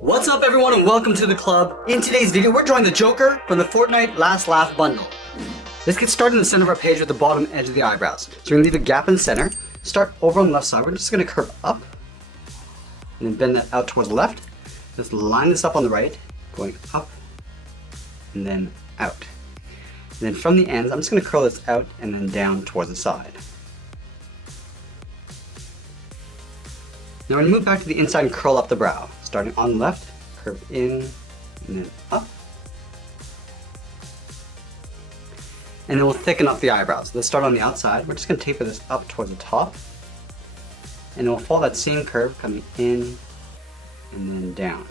What's up everyone and welcome to the club. In today's video we're drawing the Joker from the Fortnite Last Laugh bundle. Let's get started in the center of our page with the bottom edge of the eyebrows. So we're going to leave a gap in the center. Start over on the left side. We're just going to curve up and then bend that out towards the left. Just line this up on the right, going up and then out. And then from the ends I'm just going to curl this out and then down towards the side. Now we're going to move back to the inside and curl up the brow. Starting on the left, curve in, and then up. And then we'll thicken up the eyebrows. Let's start on the outside. We're just going to taper this up towards the top. And then we'll follow that same curve coming in and then down.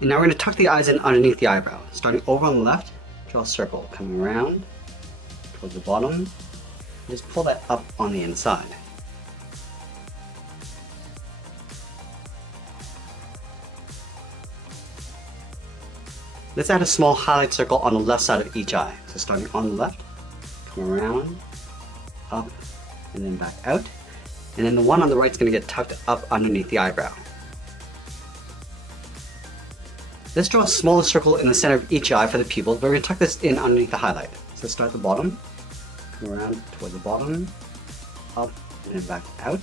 And now we're going to tuck the eyes in underneath the eyebrow. Starting over on the left, draw a circle coming around towards the bottom, and just pull that up on the inside. Let's add a small highlight circle on the left side of each eye. So starting on the left, come around, up, and then back out. And then the one on the right is going to get tucked up underneath the eyebrow. Let's draw a smaller circle in the center of each eye for the pupils, but we're going to tuck this in underneath the highlight. So start at the bottom, come around towards the bottom, up, and then back out.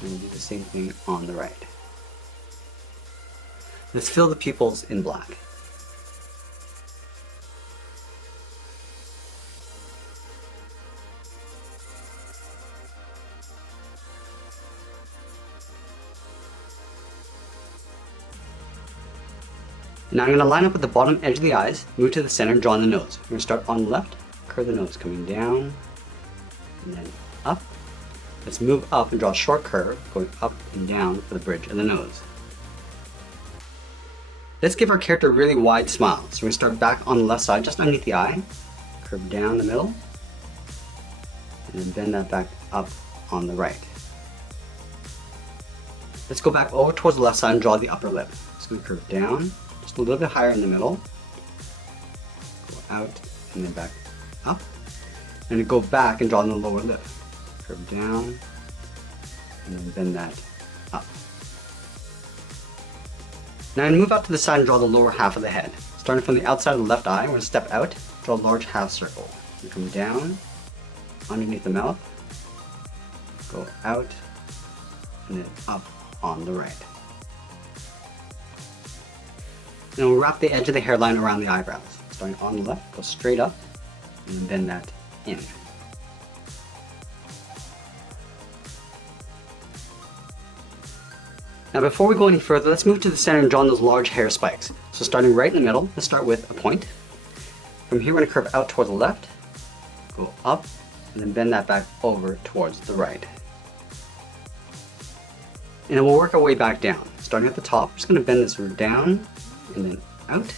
And we'll do the same thing on the right. Let's fill the pupils in black. Now I'm going to line up with the bottom edge of the eyes, move to the center, and draw on the nose. We're going to start on the left, curve the nose coming down, and then up. Let's move up and draw a short curve, going up and down for the bridge of the nose. Let's give our character a really wide smile. So we're going to start back on the left side, just underneath the eye, curve down the middle, and then bend that back up on the right. Let's go back over towards the left side and draw the upper lip. Just going to curve down, just a little bit higher in the middle, go out and then back up, and then go back and draw the lower lip, curve down, and then bend that up. Now I'm going to move out to the side and draw the lower half of the head. Starting from the outside of the left eye, we're going to step out, draw a large half circle. We come down, underneath the mouth, go out, and then up on the right. And we'll wrap the edge of the hairline around the eyebrows. Starting on the left, go straight up, and then bend that in. Now before we go any further, let's move to the center and draw on those large hair spikes. So starting right in the middle, let's start with a point. From here we're going to curve out towards the left, go up, and then bend that back over towards the right. And then we'll work our way back down. Starting at the top, we're just going to bend this down, and then out,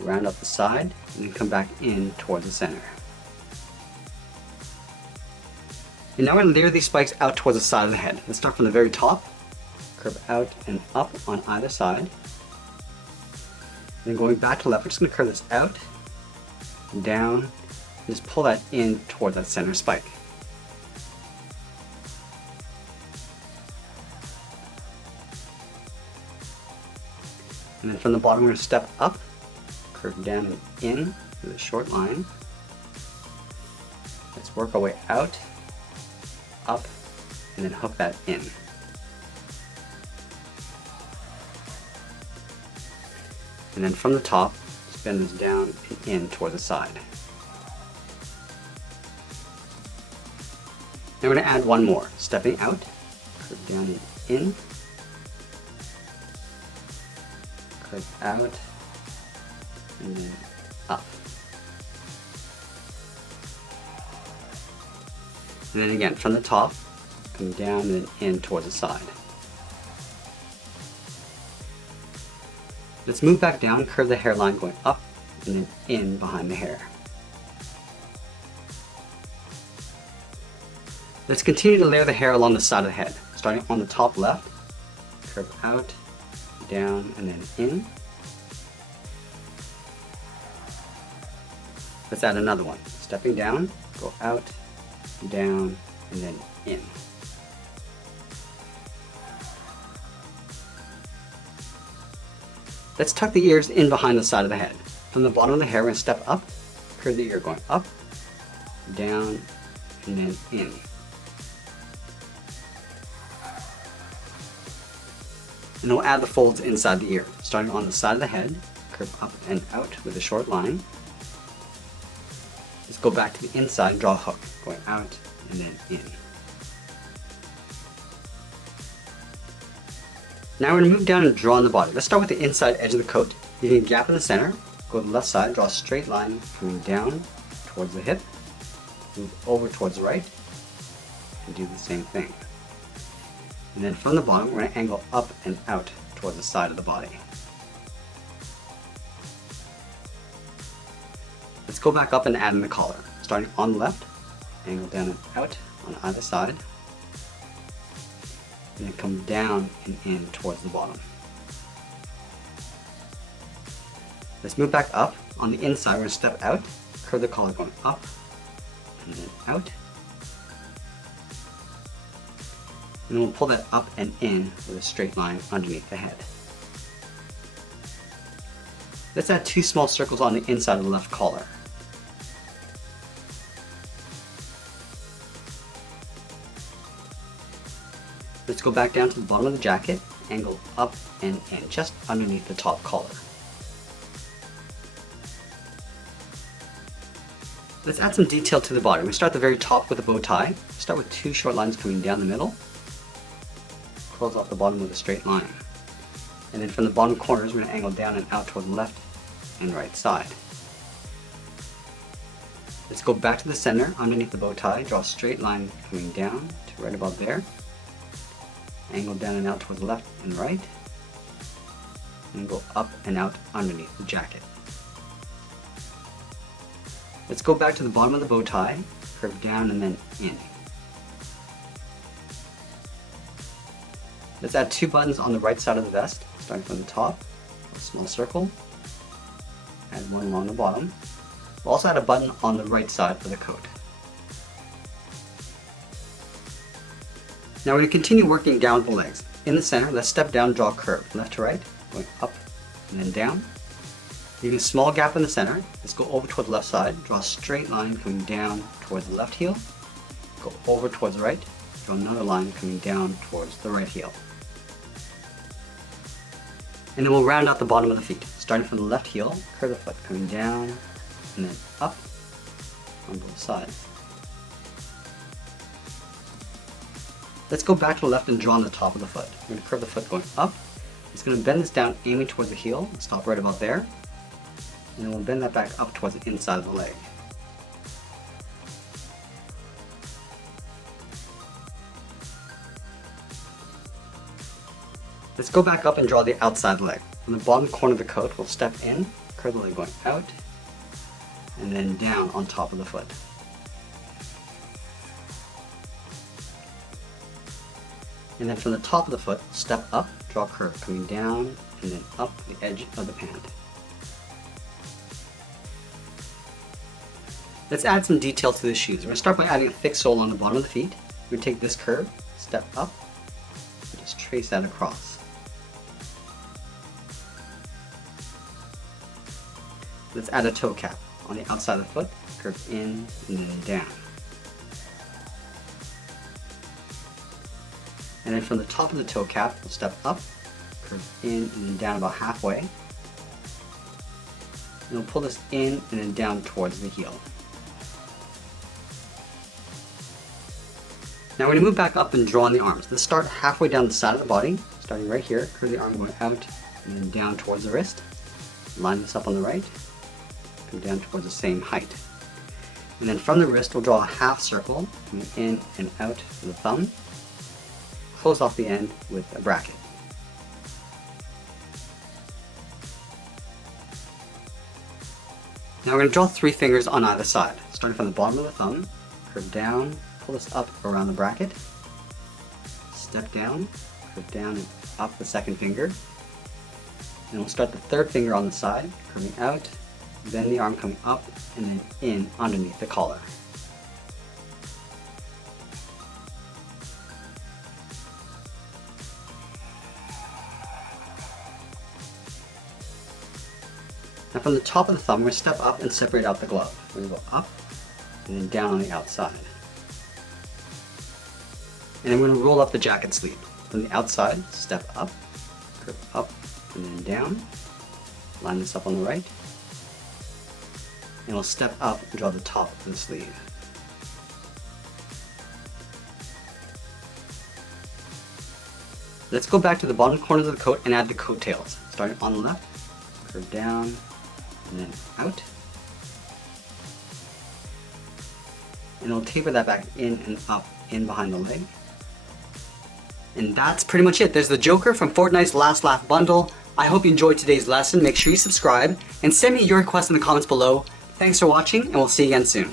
round up the side, and then come back in towards the center. And now we're going to layer these spikes out towards the side of the head. Let's start from the very top, curve out and up on either side. Then going back to the left, we're just going to curve this out, down, and just pull that in toward that center spike. And then from the bottom, we're going to step up, curve down and in with a short line. Let's work our way out, up, and then hook that in. And then from the top, just bend this down and in toward the side. Now we're going to add one more. Stepping out, curve down and in, curve out, and then up. And then again, from the top, come down and in towards the side. Let's move back down, curve the hairline going up, and then in behind the hair. Let's continue to layer the hair along the side of the head. Starting on the top left, curve out, down, and then in. Let's add another one. Stepping down, go out, down, and then in. Let's tuck the ears in behind the side of the head. From the bottom of the hair, we're going to step up, curve the ear going up, down, and then in. And we'll add the folds inside the ear, starting on the side of the head, curve up and out with a short line. Let's go back to the inside and draw a hook, going out and then in. Now we're going to move down and draw on the body. Let's start with the inside edge of the coat. Leaving a gap in the center, go to the left side, draw a straight line coming down towards the hip, move over towards the right, and do the same thing. And then from the bottom, we're going to angle up and out towards the side of the body. Let's go back up and add in the collar. Starting on the left, angle down and out on either side, and then come down and in towards the bottom. Let's move back up. On the inside, we're going to step out, curve the collar going up, and then out. And then we'll pull that up and in with a straight line underneath the head. Let's add 2 small circles on the inside of the left collar. Let's go back down to the bottom of the jacket, angle up and in, just underneath the top collar. Let's add some detail to the body. We start at the very top with a bow tie. Start with 2 short lines coming down the middle. Close off the bottom with a straight line. And then from the bottom corners, we're going to angle down and out toward the left and right side. Let's go back to the center underneath the bow tie, draw a straight line coming down to right about there. Angle down and out towards the left and right, and go up and out underneath the jacket. Let's go back to the bottom of the bow tie, curve down and then in. Let's add 2 buttons on the right side of the vest, starting from the top, a small circle, add 1 along the bottom. We'll also add a button on the right side of the coat. Now we're going to continue working down with the legs. In the center, let's step down and draw a curve, left to right, going up and then down. Leaving a small gap in the center, let's go over toward the left side, draw a straight line coming down towards the left heel, go over towards the right, draw another line coming down towards the right heel. And then we'll round out the bottom of the feet. Starting from the left heel, curve the foot coming down and then up on both sides. Let's go back to the left and draw on the top of the foot. We're going to curve the foot going up. It's going to bend this down, aiming towards the heel. Stop right about there. And then we'll bend that back up towards the inside of the leg. Let's go back up and draw the outside leg. From the bottom corner of the coat, we'll step in, curve the leg going out, and then down on top of the foot. And then from the top of the foot, step up, draw a curve coming down, and then up the edge of the pant. Let's add some detail to the shoes. We're going to start by adding a thick sole on the bottom of the feet. We're going to take this curve, step up, and just trace that across. Let's add a toe cap on the outside of the foot, curve in and then down. And then from the top of the toe cap, we'll step up, curve in and then down about halfway. And we'll pull this in and then down towards the heel. Now we're going to move back up and draw on the arms. Let's start halfway down the side of the body, starting right here, curve the arm going out and then down towards the wrist. Line this up on the right, come down towards the same height. And then from the wrist, we'll draw a half circle, coming in and out with the thumb. Close off the end with a bracket. Now we're going to draw 3 fingers on either side, starting from the bottom of the thumb, curve down, pull this up around the bracket, step down, curve down and up the second finger, and we'll start the 3rd finger on the side, curving out Then the arm coming up and then in underneath the collar. Now from the top of the thumb, we're going to step up and separate out the glove. We're going to go up and then down on the outside. And then we're going to roll up the jacket sleeve. From the outside, step up, curve up, and then down. Line this up on the right. And we'll step up and draw the top of the sleeve. Let's go back to the bottom corners of the coat and add the coat tails. Starting on the left, curve down, and then out. And we'll taper that back in and up, in behind the leg. And that's pretty much it. There's the Joker from Fortnite's Last Laugh bundle. I hope you enjoyed today's lesson. Make sure you subscribe and send me your requests in the comments below. Thanks for watching, and we'll see you again soon.